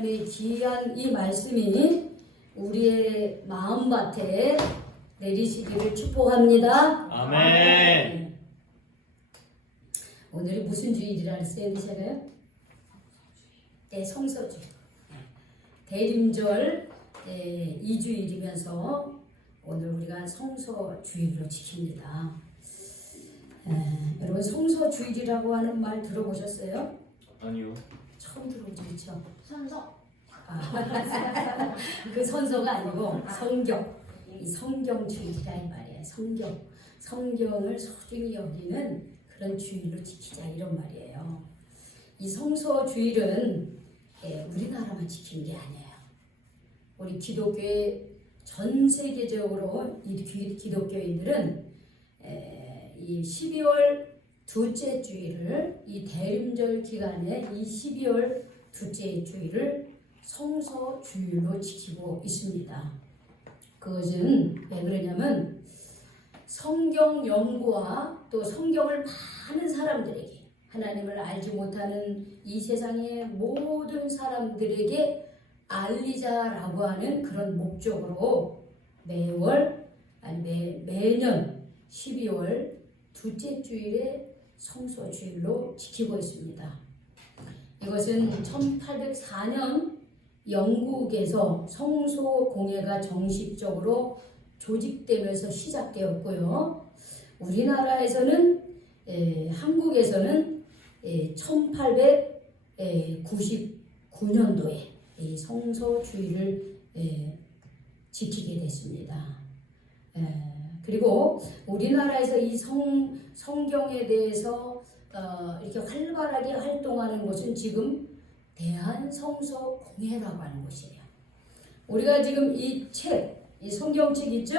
하나님의 귀한 이 말씀이 우리의 마음밭에 내리시기를 축복합니다. 아멘. 오늘이 무슨 주일이라 했어요, 제가요? 네, 성서주일. 대림절 2주일이면서 오늘 우리가 성서주일로 지킵니다. 여러분 성서주일이라고 하는 말 들어보셨어요? 아니요. 처음 들어보죠, 그렇죠? 선서. 그 선서가 아니고 성경. 이 성경주일이라 이 말이에요. 성경을 소중히 여기는 그런 주일로 지키자 이런 말이에요. 이 성서주일은 우리나라만 지키는 게 아니에요. 우리 기독교의 전 세계적으로 이 기독교인들은 이 12월 둘째 주일을 이 대림절 기간에 이 12월 둘째 주일을 성서주일로 지키고 있습니다. 그것은 왜 그러냐면 성경 연구와 또 성경을 많은 사람들에게 하나님을 알지 못하는 이 세상의 모든 사람들에게 알리자라고 하는 그런 목적으로 매년 12월 둘째 주일에 성서주일로 지키고 있습니다. 이것은 1804년 영국에서 성소공회가 정식적으로 조직되면서 시작되었고요. 우리나라에서는 한국에서는 1899년도에 성서주일을 지키게 됐습니다. 그리고 우리나라에서 이 성경에 대해서 이렇게 활발하게 활동하는 곳은 지금 대한성서공회라고 하는 곳이에요. 우리가 지금 이 성경책 있죠?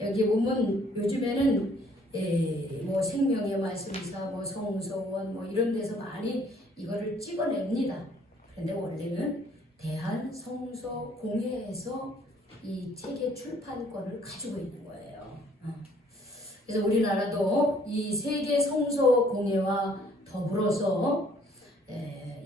여기 보면 요즘에는 뭐 생명의 말씀이사, 뭐 성서원, 뭐 이런 데서 많이 이거를 찍어냅니다. 그런데 원래는 대한성서공회에서 이 책의 출판권을 가지고 있는 거예요. 그래서 우리나라도 이 세계 성서공회와 더불어서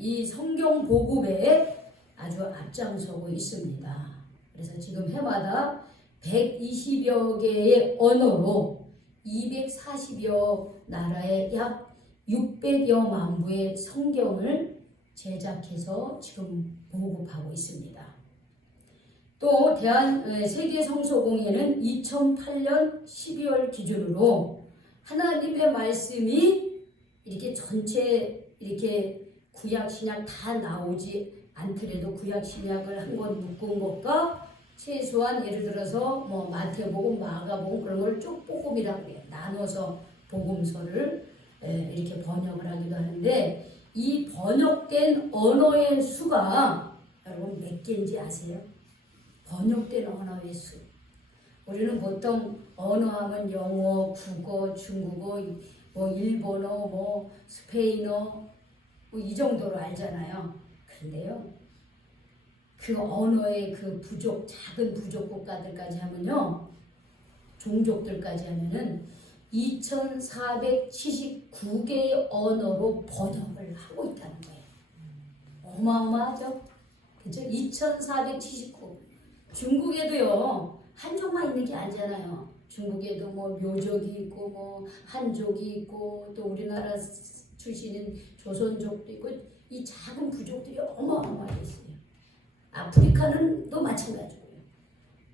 이 성경 보급에 아주 앞장서고 있습니다. 그래서 지금 해마다 120여 개의 언어로 240여 나라의 약 600여 만 부의 성경을 제작해서 지금 보급하고 있습니다. 또 세계성서공회는 2008년 12월 기준으로 하나님의 말씀이 이렇게 전체 이렇게 구약 신약 다 나오지 않더라도 구약 신약을 한 권 묶은 것과 최소한 예를 들어서 뭐 마태복음, 마가복음 그런 걸 쭉 복음이라고 해요. 나눠서 복음서를 이렇게 번역을 하기도 하는데 이 번역된 언어의 수가 여러분 몇 개인지 아세요? 번역된 언어의 수. 우리는 보통 언어하면 영어, 국어, 중국어, 뭐 일본어, 뭐 스페인어 뭐 이 정도로 알잖아요. 그런데요, 그 언어의 그 작은 부족 국가들까지 하면요, 종족들까지 하면은 2,479개의 언어로 번역을 하고 있다는 거예요. 어마어마하죠? 그죠? 2,479. 중국에도요, 한족만 있는 게 아니잖아요. 중국에도 뭐 묘족이 있고, 뭐 한족이 있고, 또 우리나라 출신인 조선족도 있고, 이 작은 부족들이 어마어마하게 있어요. 아프리카는 또 마찬가지고요.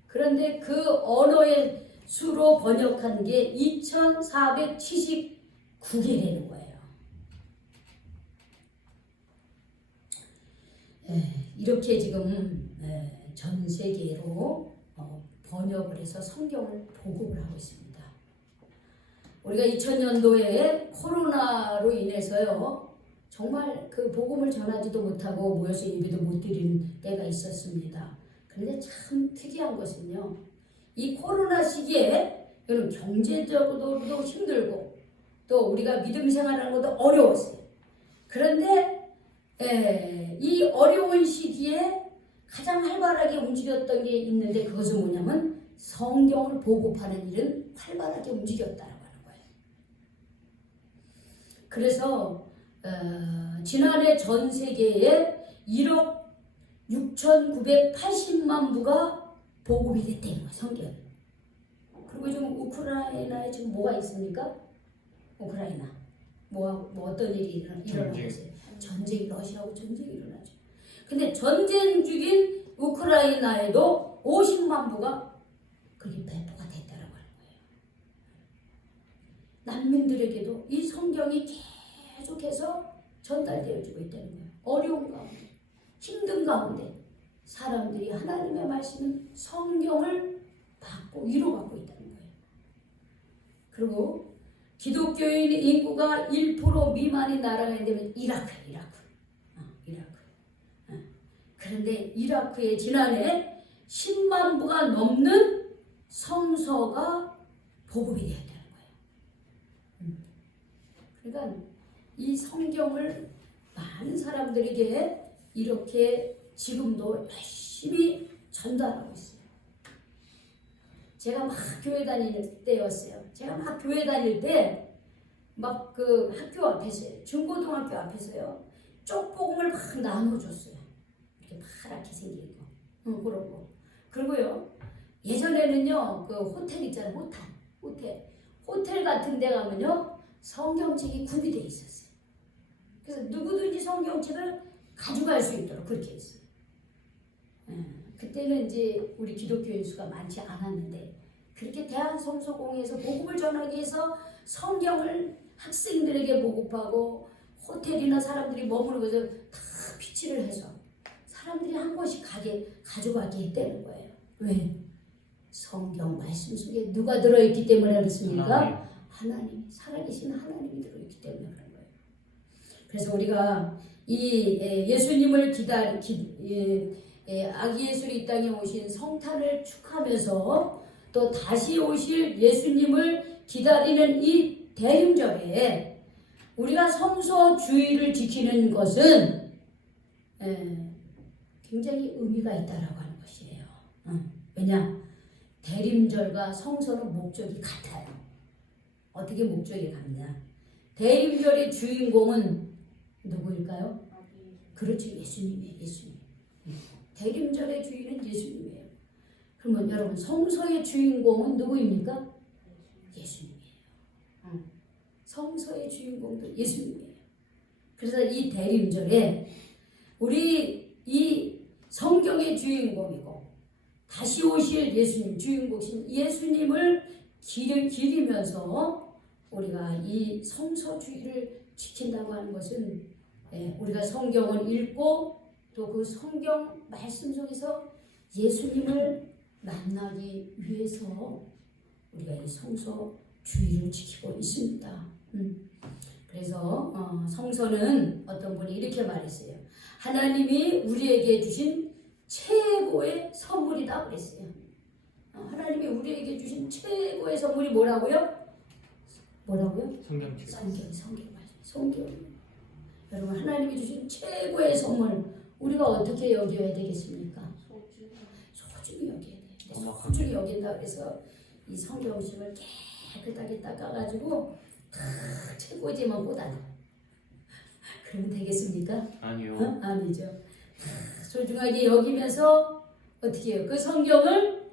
그런데 그 언어의 수로 번역한 게 2,479개 되는 거예요. 이렇게 지금 전 세계로 번역을 해서 성경을 보급을 하고 있습니다. 우리가 2000년도에 코로나로 인해서요, 정말 그 복음을 전하지도 못하고 모여서 예배도 못 드리는 때가 있었습니다. 그런데 참 특이한 것은요, 이 코로나 시기에 여러분 경제적으로도 힘들고 또 우리가 믿음 생활하는 것도 어려웠어요. 그런데 이 어려운 시기에 가장 활발하게 움직였던 게 있는데 그것은 뭐냐면 성경을 보급하는 일은 활발하게 움직였다라고 하는 거예요. 그래서 지난해 전 세계에 1억 6,980만 부가 보급이 됐다는 거예요. 성경. 그리고 지금 우크라이나에 지금 뭐가 있습니까? 우크라이나. 뭐 어떤 일이 일어나고 있어요? 전쟁이, 러시아하고 전쟁이 일어나죠. 근데 전쟁 중인 우크라이나에도 50만 부가 그게 배포가 됐다라고 하는 거예요. 난민들에게도 이 성경이 계속해서 전달되어지고 있다는 거예요. 어려운 가운데, 힘든 가운데 사람들이 하나님의 말씀, 성경을 받고 위로받고 있다는 거예요. 그리고 기독교인 인구가 1% 미만의 나라가 있는데 이라크. 그런데 이라크에 지난해 10만 부가 넘는 성서가 보급이 되었다는 거예요. 그러니까 이 성경을 많은 사람들에게 이렇게 지금도 열심히 전달하고 있어요. 제가 막 교회 다닐 때였어요. 제가 막 교회 다닐 때 막 그 학교 앞에서요, 중고등학교 앞에서요, 쪽복음을 막 나눠줬어요. 이렇게 파랗게 생긴 거, 그런 거. 그리고요, 예전에는요, 그 호텔 있잖아요, 호텔 같은 데 가면요, 성경책이 구비되어 있었어요. 그래서 누구든지 성경책을 가져갈 수 있도록 그렇게 했어요. 그때는 이제 우리 기독교인 수가 많지 않았는데, 그렇게 대한성서공회에서 복음을 전하기 위해서 성경을 학생들에게 보급하고 호텔이나 사람들이 머무는 곳을 다 비치를 해서 사람들이 한 곳씩 가져가게 했다는 거예요. 왜? 성경 말씀 속에 누가 들어있기 때문에 그렇습니까? 하나님, 살아계신 하나님이 들어있기 때문에 그런 거예요. 그래서 우리가 이 예수님을 아기 예수를 이 땅에 오신 성탄을 축하하면서 또 다시 오실 예수님을 기다리는 이 대림절에 우리가 성서주의를 지키는 것은 굉장히 의미가 있다라고 하는 것이에요. 왜냐? 대림절과 성서는 목적이 같아요. 어떻게 목적이 같냐? 대림절의 주인공은 누구일까요? 그렇죠. 예수님이에요. 예수님. 대림절의 주인은 예수님이에요. 그러면 여러분, 성서의 주인공은 누구입니까? 예수님이에요. 성서의 주인공도 예수님이에요. 그래서 이 대림절에 우리 이 성경의 주인공이고 다시 오실 예수님, 주인공이신 예수님을 기리면서 우리가 이 성서주의를 지킨다고 하는 것은 우리가 성경을 읽고 또 그 성경 말씀 속에서 예수님을 만나기 위해서 우리가 이 성서주의를 지키고 있습니다. 그래서 성서는 어떤 분이 이렇게 말했어요. 하나님이 우리에게 주신 최고의 선물이다 그랬어요. 하나님이 우리에게 주신 최고의 선물이 뭐라고요? 성경책. 성경. 여러분, 하나님이 주신 최고의 선물 우리가 어떻게 여겨야 되겠습니까? 소중히 여겨야 돼요. 소중히 여긴다 그래서 이 성경책을 깨끗하게 닦아가지고 다 최고지만 보다니 그러면 되겠습니까? 아니요. 아니죠. 소중하게 여기면서 어떻게 해요? 그 성경을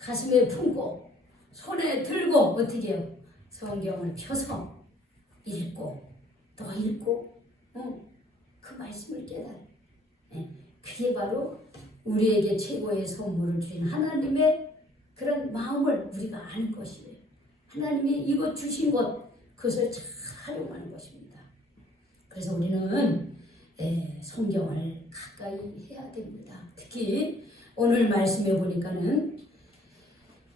가슴에 품고 손에 들고 어떻게 해요? 성경을 펴서 읽고 또 읽고 그 말씀을 깨달아. 그게 바로 우리에게 최고의 선물을 주신 하나님의 그런 마음을 우리가 아는 것이에요. 하나님이 이것 주신 것 그것을 잘 활용하는 것입니다. 그래서 우리는 성경을 가까이 해야 됩니다. 특히 오늘 말씀해 보니까는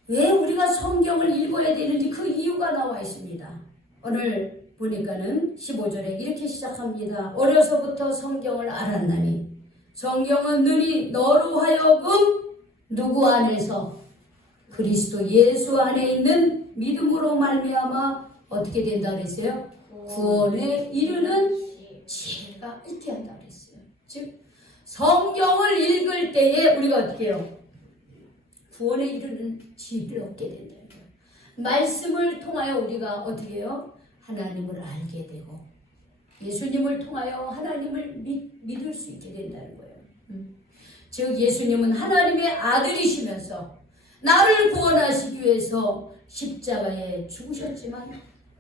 왜 우리가 성경을 읽어야 되는지 그 이유가 나와 있습니다. 오늘 보니까는 15절에 이렇게 시작합니다. 어려서부터 성경을 알았나니 성경은 능히 너로 하여금 누구 안에서 그리스도 예수 안에 있는 믿음으로 말미암아 어떻게 된다 그랬어요? 구원에 이르는 지혜가 있게 한다 그랬어요. 즉 성경을 읽을 때에 우리가 어떻게 해요? 구원에 이르는 지혜를 얻게 된다는 거예요. 말씀을 통하여 우리가 어떻게 해요? 하나님을 알게 되고 예수님을 통하여 하나님을 믿을 수 있게 된다는 거예요. 즉 예수님은 하나님의 아들이시면서 나를 구원하시기 위해서 십자가에 죽으셨지만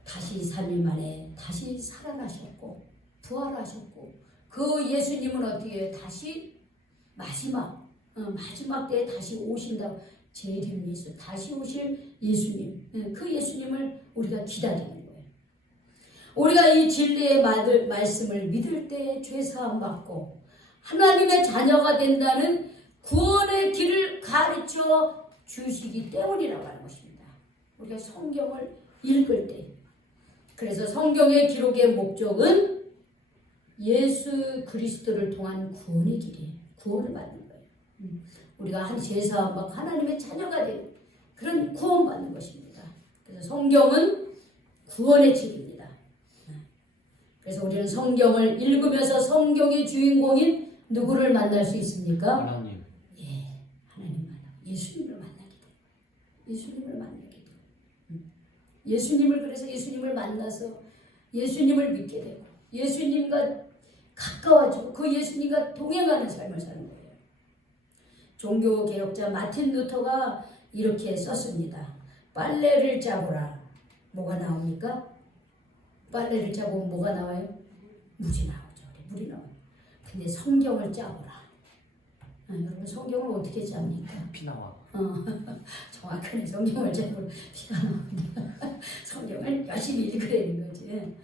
다시 3일 만에 다시 살아나셨고 부활하셨고 그 예수님은 어떻게 다시 마지막 때에 다시 오신다고 재림 예수 다시 오실 예수님 그 예수님을 우리가 기다리는 거예요. 우리가 이 진리의 말씀을 믿을 때 죄사함 받고 하나님의 자녀가 된다는 구원의 길을 가르쳐 주시기 때문이라고 하는 것입니다. 우리가 성경을 읽을 때 그래서 성경의 기록의 목적은 예수 그리스도를 통한 구원의 길이에요. 구원을 받는 거예요. 우리가 한 제사함 받고 하나님의 자녀가 되는 그런 구원받는 것입니다. 그래서 성경은 구원의 책입니다. 그래서 우리는 성경을 읽으면서 성경의 주인공인 누구를 만날 수 있습니까? 하나님. 예, 하나님 만나고 예수님을 만나게 돼요. 예수님을 만나게 돼요. 예수님을 그래서 예수님을 만나서 예수님을 믿게 되고 예수님과 가까워지고 그 예수님과 동행하는 삶을 사는 거예요. 종교개혁자 마틴 루터가 이렇게 썼습니다. 빨래를 짜보라. 뭐가 나옵니까? 빨래를 짜보면 뭐가 나와요? 물이 나오죠. 물이 나와요. 근데 성경을 짜보라. 여러분 성경을 어떻게 짭니까? 피 나와. 정확하게 성경을 짜보라. 피가 나옵니다. 성경을 열심히 읽어야 되는 거지.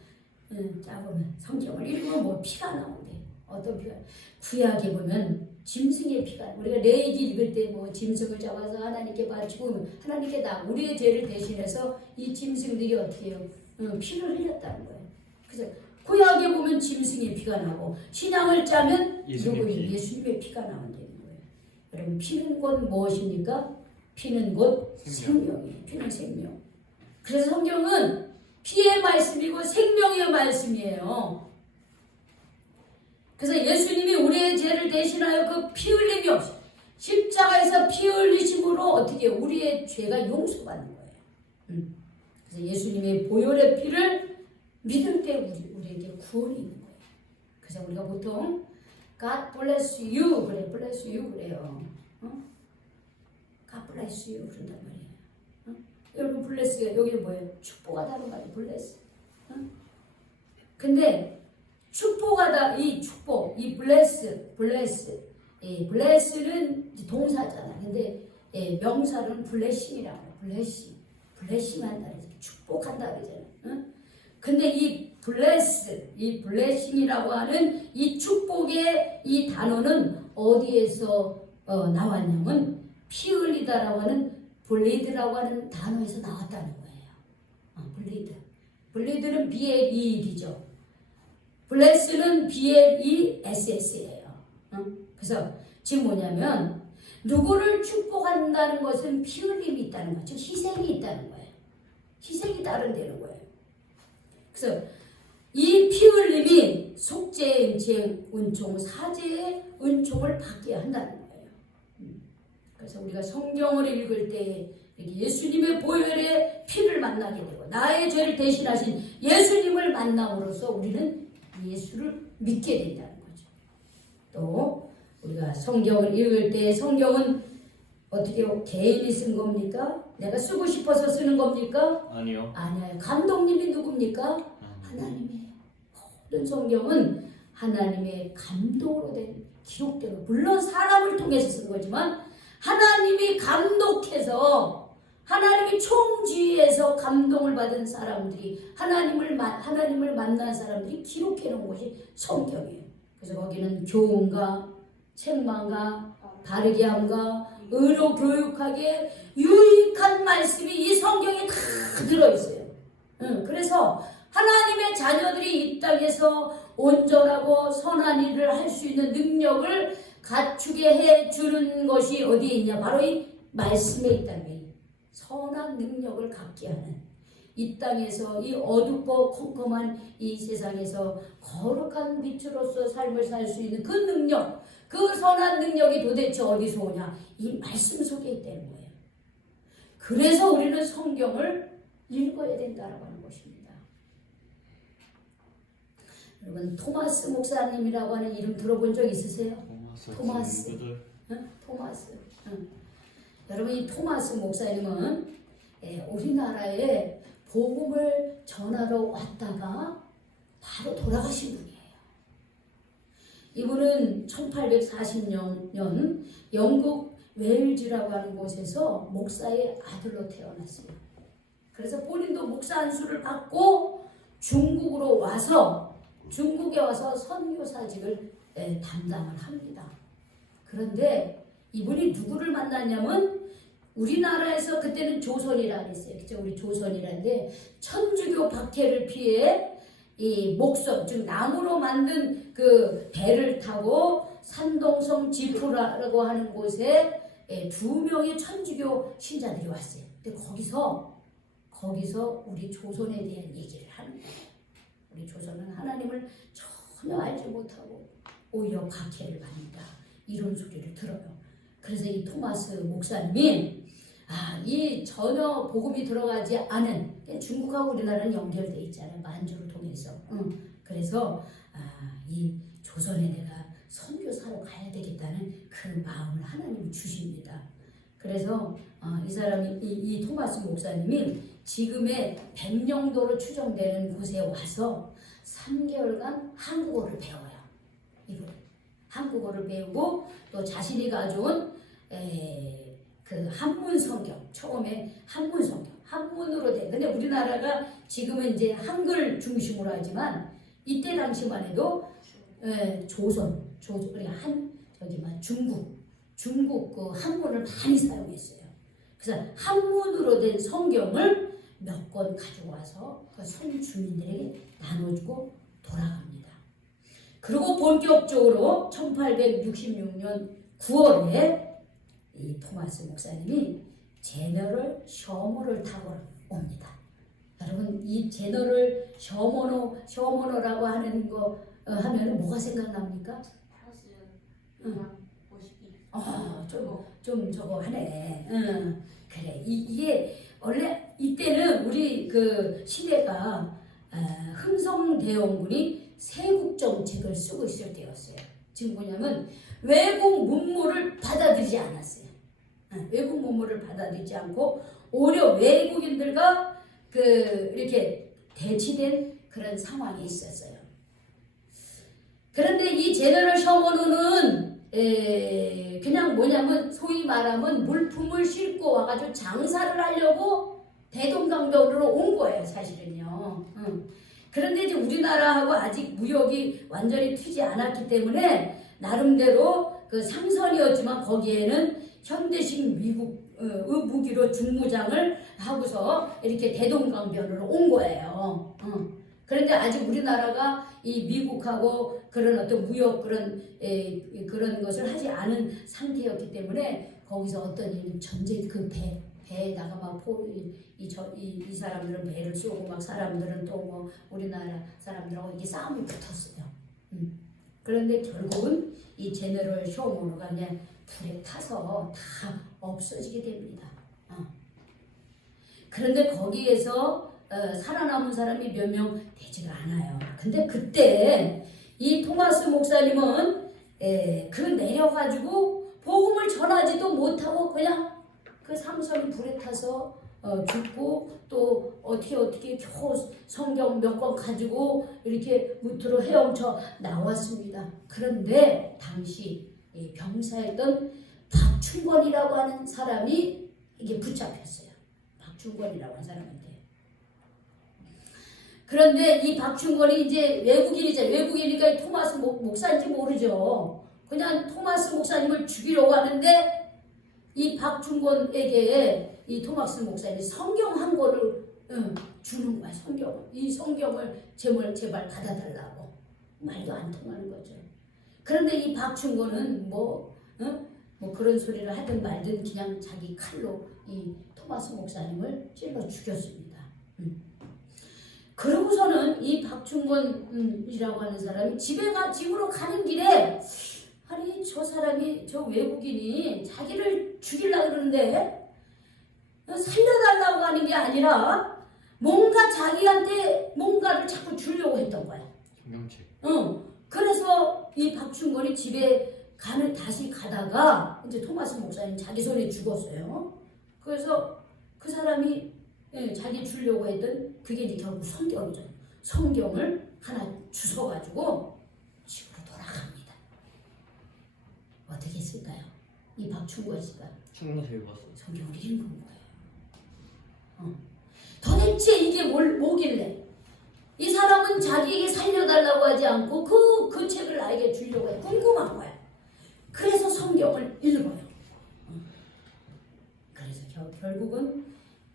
짜보면 성경을 읽으면 뭐 피가 나온대. 어떤 피가? 구약에 보면 짐승의 피가 우리가 레위기 읽을 때 뭐 짐승을 잡아서 하나님께 바치고 하나님께 우리의 죄를 대신해서 이 짐승들이 어떻게 해요? 피를 흘렸다는 거예요. 그래서 구약에 보면 짐승의 피가 나고 신약을 짜면 예수님의 피가 나온다는 거예요. 여러분 피는 곧 무엇입니까? 피는 곧 생명이에요. 피는 생명. 그래서 성경은 피의 말씀이고 생명의 말씀이에요. 그래서 예수님이 우리의 죄를 대신하여 그 피 흘림이 없이 십자가에서 피 흘리심으로 어떻게 우리의 죄가 용서받는 거예요. 그래서 예수님의 보혈의 피를 믿을 때 우리에게 구원이 있는 거예요. 그래서 우리가 보통 God bless you 그래, bless you 그래요. God bless you 그런단 말이에요. 여러분 bless가 여기 뭐예요? 축복하다는 말이에요. bless. 근데 축복하다 이 축복 이 bless는 동사잖아. 근데 명사는 blessing이라고 해요. blessing한다 축복한다 그러잖아. 근데 이 blessing이라고 하는 이 축복의 이 단어는 어디에서 나왔냐면 피 흘리다라고 하는 bleed라고 하는 단어에서 나왔다는 거예요. bleed는 BLED죠. bless는 BLESS예요. 그래서 지금 뭐냐면 누구를 축복한다는 것은 피 흘림이 있다는 거죠. 희생이 있다는 거예요. 희생이 따른다는 거예요. 그래서 이 피 흘림이 속죄의 은총, 은총, 사죄의 은총을 받게 한다는 거예요. 그래서 우리가 성경을 읽을 때 예수님의 보혈의 피를 만나게 되고 나의 죄를 대신하신 예수님을 만남으로써 우리는 예수를 믿게 된다는 거죠. 또 우리가 성경을 읽을 때 성경은 어떻게 개인이 쓴 겁니까? 내가 쓰고 싶어서 쓰는 겁니까? 아니요. 아니에요. 감독님이 누굽니까? 하나님이에요. 모든 성경은 하나님의 감동으로 된 기록대로 물론 사람을 통해서 쓴 거지만 하나님이 감독해서 하나님이 총지휘해서 감동을 받은 사람들이 하나님을 만난 사람들이 기록해 놓은 것이 성경이에요. 그래서 거기는 교훈과 책망과 바르게 함과 의로 교육하게 유익한 말씀이 이 성경에 다 들어있어요. 그래서 하나님의 자녀들이 이 땅에서 온전하고 선한 일을 할 수 있는 능력을 갖추게 해주는 것이 어디에 있냐? 바로 이 말씀에 있다는 거예요. 선한 능력을 갖게 하는 이 땅에서 이 어둡고 컴컴한 이 세상에서 거룩한 빛으로서 삶을 살 수 있는 그 능력, 그 선한 능력이 도대체 어디서 오냐? 이 말씀 속에 있다는 거예요. 그래서 우리는 성경을 읽어야 된다라고 하는 것입니다. 여러분 토마스 목사님이라고 하는 이름 들어본 적 있으세요? 토마스. 토마스. 여러분 이 토마스 목사님은 우리나라에 복음을 전하러 왔다가 바로 돌아가신 분이에요. 이분은 1840년 영국 웨일즈라고 하는 곳에서 목사의 아들로 태어났어요. 그래서 본인도 목사 안수를 받고 중국에 와서 선교사직을 담당을 합니다. 그런데 이분이 누구를 만났냐면 우리나라에서 그때는 조선이라 그랬어요. 그죠? 우리 조선이라는데 천주교 박해를 피해 이 목석 즉 나무로 만든 그 배를 타고 산동성 지프라고 하는 곳에 2명의 천주교 신자들이 왔어요. 근데 거기서 우리 조선에 대한 얘기를 하는 거예요. 우리 조선은 하나님을 전혀 알지 못하고 오히려 박해를 받는다. 이런 소리를 들어요. 그래서 이 토마스 목사님이 이 전혀 복음이 들어가지 않은 중국하고 우리나라는 연결돼 있잖아요. 만주를 통해서. 그래서 이 조선에 내가 선교사로 가야 되겠다는 그런 마음을 하나님이 주십니다. 그래서 이 사람이 이 토마스 목사님이 지금의 백령도로 추정되는 곳에 와서 3개월간 한국어를 배워요. 이분 한국어를 배우고 또 자신이 가져온 그 한문 성경, 처음에 한문 성경, 한문으로 된. 근데 우리나라가 지금은 이제 한글 중심으로 하지만 이때 당시만 해도 중국 그 한문을 많이 사용했어요. 그래서 한문으로 된 성경을 몇 권 가지고 와서 그 선주민들에게 나눠주고 돌아갑니다. 그리고 본격적으로 1866년 9월에 이 토마스 목사님이 제너럴 셔머를 타고 옵니다. 여러분 이 제너럴 셔머너라고 하는 거 하면 뭐가 생각납니까? 좀 저거 하네. 그래. 이게 원래 이때는 우리 그 시대가 흥성대원군이 세국 정책을 쓰고 있을 때였어요. 지금 뭐냐면 외국 문물을 받아들이지 않았어요. 외국 문물을 받아들이지 않고 오히려 외국인들과 이렇게 대치된 그런 상황이 있었어요. 그런데 이 제너럴 셔머너는 그냥 뭐냐면 소위 말하면 물품을 싣고 와가지고 장사를 하려고 대동강변으로 온 거예요, 사실은요. 그런데 이제 우리나라하고 아직 무역이 완전히 트지 않았기 때문에 나름대로 그 상선이었지만 거기에는 현대식 미국 무기로 중무장을 하고서 이렇게 대동강변으로 온 거예요. 그런데 아직 우리나라가 이 미국하고 그런 어떤 무역 그런 것을 하지 않은 상태였기 때문에 거기서 어떤 전쟁 그 배에다가 막 이 사람들은 배를 쏘고 막 사람들은 또 뭐 우리나라 사람들하고 이게 싸움이 붙었어요. 그런데 결국은 이 제너럴 셔머너가 그냥 불에 타서 다 없어지게 됩니다. 그런데 거기에서 살아남은 사람이 몇 명 되지가 않아요. 근데 그때 이 토마스 목사님은 내려가지고 복음을 전하지도 못하고 그냥 그 상선이 불에 타서 죽고 또 어떻게 겨우 성경 몇 권 가지고 이렇게 무트로 헤엄쳐 나왔습니다. 그런데 당시 병사였던 박충권이라고 하는 사람이 이게 붙잡혔어요. 박충권이라고 하는 사람인데. 그런데 이 박충권이 이제 외국인이잖아요. 외국인이니까 토마스 목사인지 모르죠. 그냥 토마스 목사님을 죽이려고 하는데 이 박충권에게 이 토마스 목사님이 성경 한 권을 주는 거야. 이 성경을 제발 받아달라고. 말도 안 통하는 거죠. 그런데 이 박충권은 뭐 그런 소리를 하든 말든 그냥 자기 칼로 이 토마스 목사님을 찔러 죽였습니다. 그러고서는 이 박충권이라고 하는 사람이 집으로 가는 길에 아니 저 외국인이 자기를 죽이려고 그러는데 살려달라고 하는 게 아니라 뭔가 자기한테 뭔가를 자꾸 주려고 했던 거야. 성경책. 그래서 이 박충권이 집에 다시 가다가 이제 토마스 목사님 자기 손에 죽었어요. 그래서 그 사람이 자기 주려고 했던 그게 이제 결국 성경이죠. 성경을 하나 주워가지고 집으로 돌아갑니다. 어떻게 했을까요? 이 박충권 씨가 성경을 읽었어요. 성경을 읽은 거예요. 도대체 이게 뭐길래 이 사람은 자기에게 살려달라고 하지 않고 그 책을 나에게 주려고 해. 궁금한 거야. 그래서 성경을 읽어요. 그래서 결국은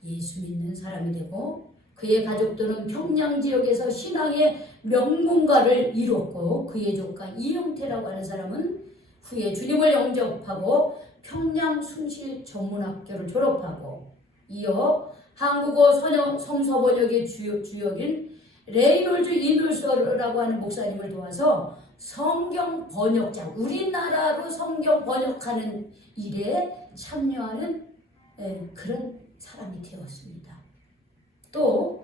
예수 믿는 사람이 되고 그의 가족들은 평양 지역에서 신앙의 명문가를 이뤘고 그의 조카 이영태라고 하는 사람은 후에 주님을 영접하고 평양 숭실 전문학교를 졸업하고 이어 한국어 성서 번역의 주역인 레이놀즈 이누서라고 하는 목사님을 도와서 성경 번역자, 우리나라로 성경 번역하는 일에 참여하는 그런 사람이 되었습니다. 또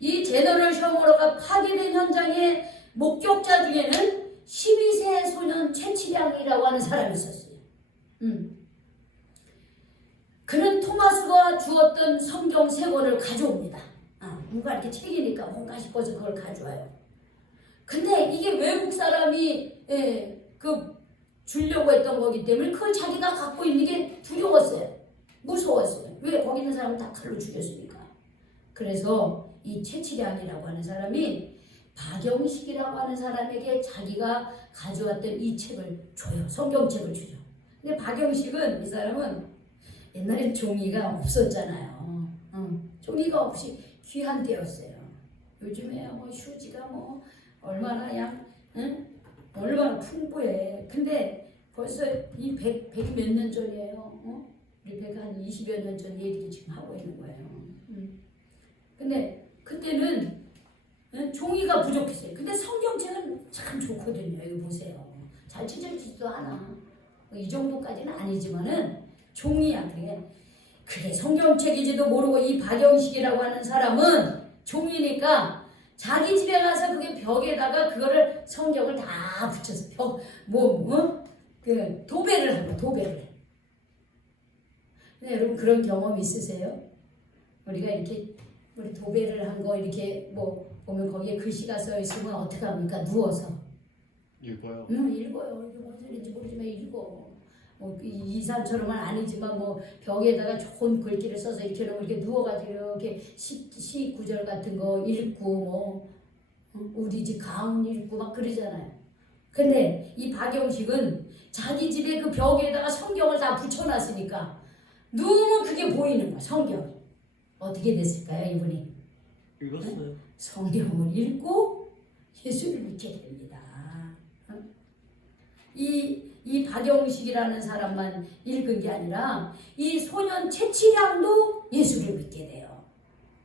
이 제너럴 셔머러가 파괴된 현장의 목격자 중에는 12세 소년 최치량이라고 하는 사람이 있었어요. 그는 토마스가 주었던 성경 3권을 가져옵니다. 뭔가 이렇게 책이니까 뭔가 싶어서 그걸 가져와요. 근데 이게 외국 사람이 주려고 했던 거기 때문에 그걸 자기가 갖고 있는 게 두려웠어요. 무서웠어요. 왜? 거기 있는 사람은 다 칼로 죽였으니까. 그래서 이 최치량이라고 하는 사람이 박영식이라고 하는 사람에게 자기가 가져왔던 이 책을 줘요. 성경책을 주죠. 근데 박영식은 이 사람은 옛날엔 종이가 없었잖아요. 종이가 없이 귀한 때였어요. 요즘에 휴지가 얼마나 얼마나 풍부해. 근데 벌써 이 100 몇 년 전이에요. 우리 100 한 20여 년 전 얘기 지금 하고 있는 거예요. 근데 그때는 종이가 부족했어요. 근데 성경책은 참 좋거든요. 이거 보세요. 잘 찢어지지도 않아. 이 정도까지는 아니지만은 종이야. 그게 성경책인지도 모르고 이 박영식이라고 하는 사람은 종이니까 자기 집에 가서 그게 벽에다가 그거를 성경을 다 붙여서 도배를 하고 도배를. 근데 여러분 그런 경험 있으세요? 우리가 이렇게 우리 도배를 한 거 이렇게 보면 거기에 글씨가 써 있으면 어떻게 합니까? 누워서 읽어요. 읽어요. 이게 무슨 소리인지 모르지만 읽어. 이 사람처럼은 아니지만 벽에다가 좋은 글귀를 써서 이렇게 놓으면 이렇게 누워가지고 이렇게 시 구절 같은 거 읽고 우리 집 가문 읽고 막 그러잖아요. 근데 이 박영식은 자기 집에 그 벽에다가 성경을 다 붙여놨으니까 너무 그게 보이는 거야. 성경이. 어떻게 됐을까요? 이분이 읽었어요. 성경을 읽고 예수를 믿게 됩니다. 이 박영식이라는 사람만 읽은 게 아니라 이 소년 최치량도 예수를 믿게 돼요.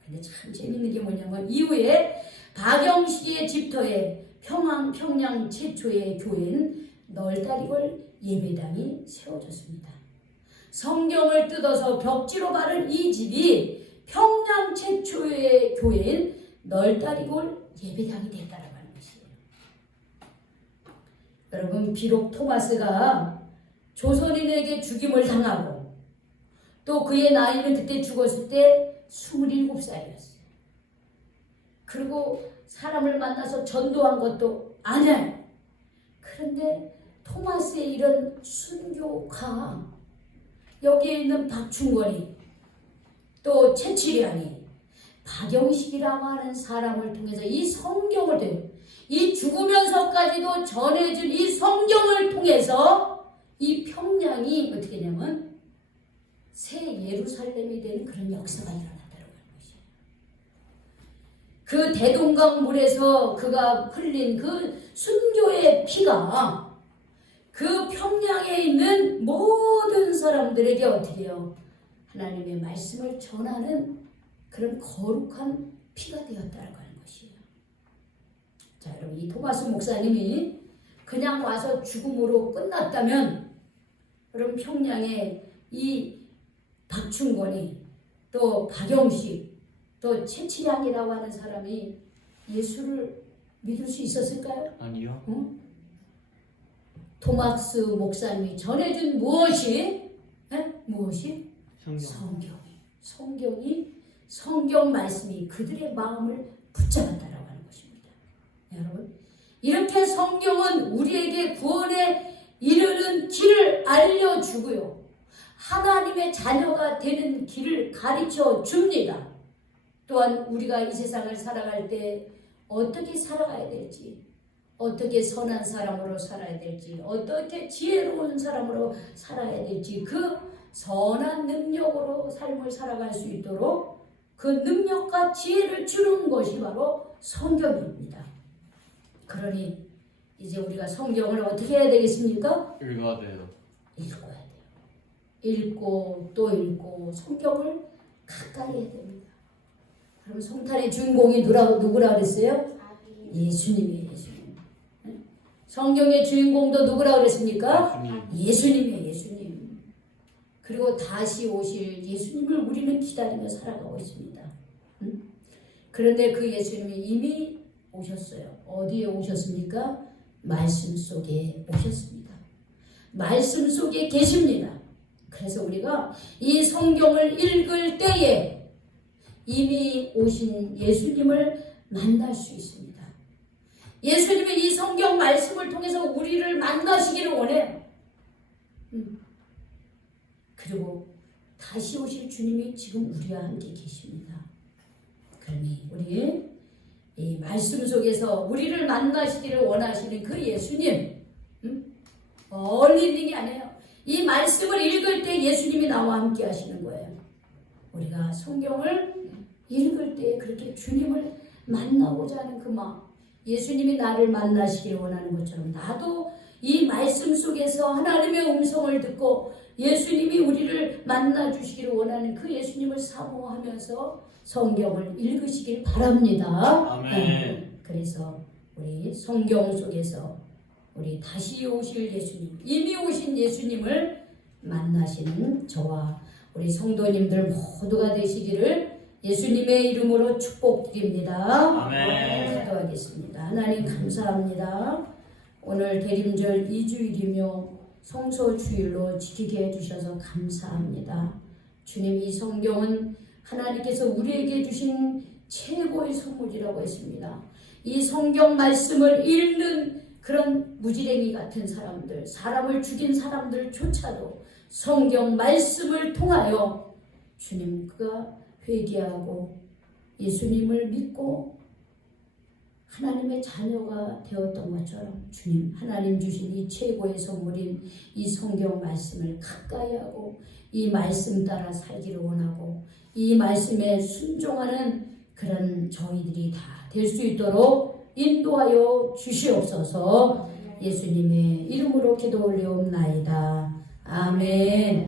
근데 참 재밌는 게 뭐냐면 이후에 박영식의 집터에 평양 최초의 교회인 널다리골 예배당이 세워졌습니다. 성경을 뜯어서 벽지로 바른 이 집이 평양 최초의 교회인 널다리골 예배당이 됐다라고 하는 것이에요. 여러분 비록 토마스가 조선인에게 죽임을 당하고 또 그의 나이는 그때 죽었을 때 27살이었어요. 그리고 사람을 만나서 전도한 것도 아니에요. 그런데 토마스의 이런 순교가 여기에 있는 박충권이 또 최치량이 박영식이라고 하는 사람을 통해서 이 성경을 통해 이 죽으면서까지도 전해준 이 성경을 통해서 이 평양이 어떻게 되냐면 새 예루살렘이 되는 그런 역사가 일어났다는 것이에요. 그 대동강 물에서 그가 흘린 그 순교의 피가 그 평양에 있는 모든 사람들에게 어떻게 해요? 하나님의 말씀을 전하는 그런 거룩한 피가 되었다는 것이에요. 자, 여러분 이 토마스 목사님이 그냥 와서 죽음으로 끝났다면 여러분 평양에 이 박충권이 또 박영식 또 최치량이라고 하는 사람이 예수를 믿을 수 있었을까요? 아니요. 응? 토마스 목사님이 전해준 무엇이? 무엇이? 성경이 성경 말씀이 그들의 마음을 붙잡았다라고 하는 것입니다. 여러분, 이렇게 성경은 우리에게 구원에 이르는 길을 알려주고요. 하나님의 자녀가 되는 길을 가르쳐 줍니다. 또한 우리가 이 세상을 살아갈 때 어떻게 살아가야 될지, 어떻게 선한 사람으로 살아야 될지, 어떻게 지혜로운 사람으로 살아야 될지, 그 선한 능력으로 삶을 살아갈 수 있도록 그 능력과 지혜를 주는 것이 바로 성경입니다. 그러니 이제 우리가 성경을 어떻게 해야 되겠습니까? 읽어야 돼요. 읽어야 돼요. 읽고 또 읽고 성경을 가까이 해야 됩니다. 그럼 성탄의 주인공이 누구라 그랬어요? 예수님이에요. 예수님. 성경의 주인공도 누구라 그랬습니까? 예수님이에요. 예수님. 그리고 다시 오실 예수님을 우리는 기다리며 살아가고 있습니다. 그런데 그 예수님이 이미 오셨어요. 어디에 오셨습니까? 말씀 속에 오셨습니다. 말씀 속에 계십니다. 그래서 우리가 이 성경을 읽을 때에 이미 오신 예수님을 만날 수 있습니다. 예수님은 이 성경 말씀을 통해서 우리를 만나시기를 원해요. 그리고 다시 오실 주님이 지금 우리와 함께 계십니다. 그러니 우리 이 말씀 속에서 우리를 만나시기를 원하시는 그 예수님, 멀리 있는 게 아니에요. 이 말씀을 읽을 때 예수님이 나와 함께 하시는 거예요. 우리가 성경을 읽을 때 그렇게 주님을 만나고자 하는 그 마음, 예수님이 나를 만나시기를 원하는 것처럼 나도 이 말씀 속에서 하나님의 음성을 듣고 예수님이 우리를 만나주시기를 원하는 그 예수님을 사모하면서 성경을 읽으시길 바랍니다. 아멘. 그래서 우리 성경 속에서 우리 다시 오실 예수님, 이미 오신 예수님을 만나시는 저와 우리 성도님들 모두가 되시기를 예수님의 이름으로 축복드립니다. 아멘. 기도하겠습니다. 하나님 감사합니다. 오늘 대림절 2주일이며 성소주일로 지키게 해주셔서 감사합니다. 주님, 이 성경은 하나님께서 우리에게 주신 최고의 선물이라고 했습니다. 이 성경 말씀을 읽는 그런 무지랭이 같은 사람들, 사람을 죽인 사람들조차도 성경 말씀을 통하여 주님 그가 회개하고 예수님을 믿고 하나님의 자녀가 되었던 것처럼 주님, 하나님 주신 이 최고의 선물인 이 성경 말씀을 가까이 하고 이 말씀 따라 살기를 원하고 이 말씀에 순종하는 그런 저희들이 다 될 수 있도록 인도하여 주시옵소서. 예수님의 이름으로 기도 올리옵나이다. 아멘.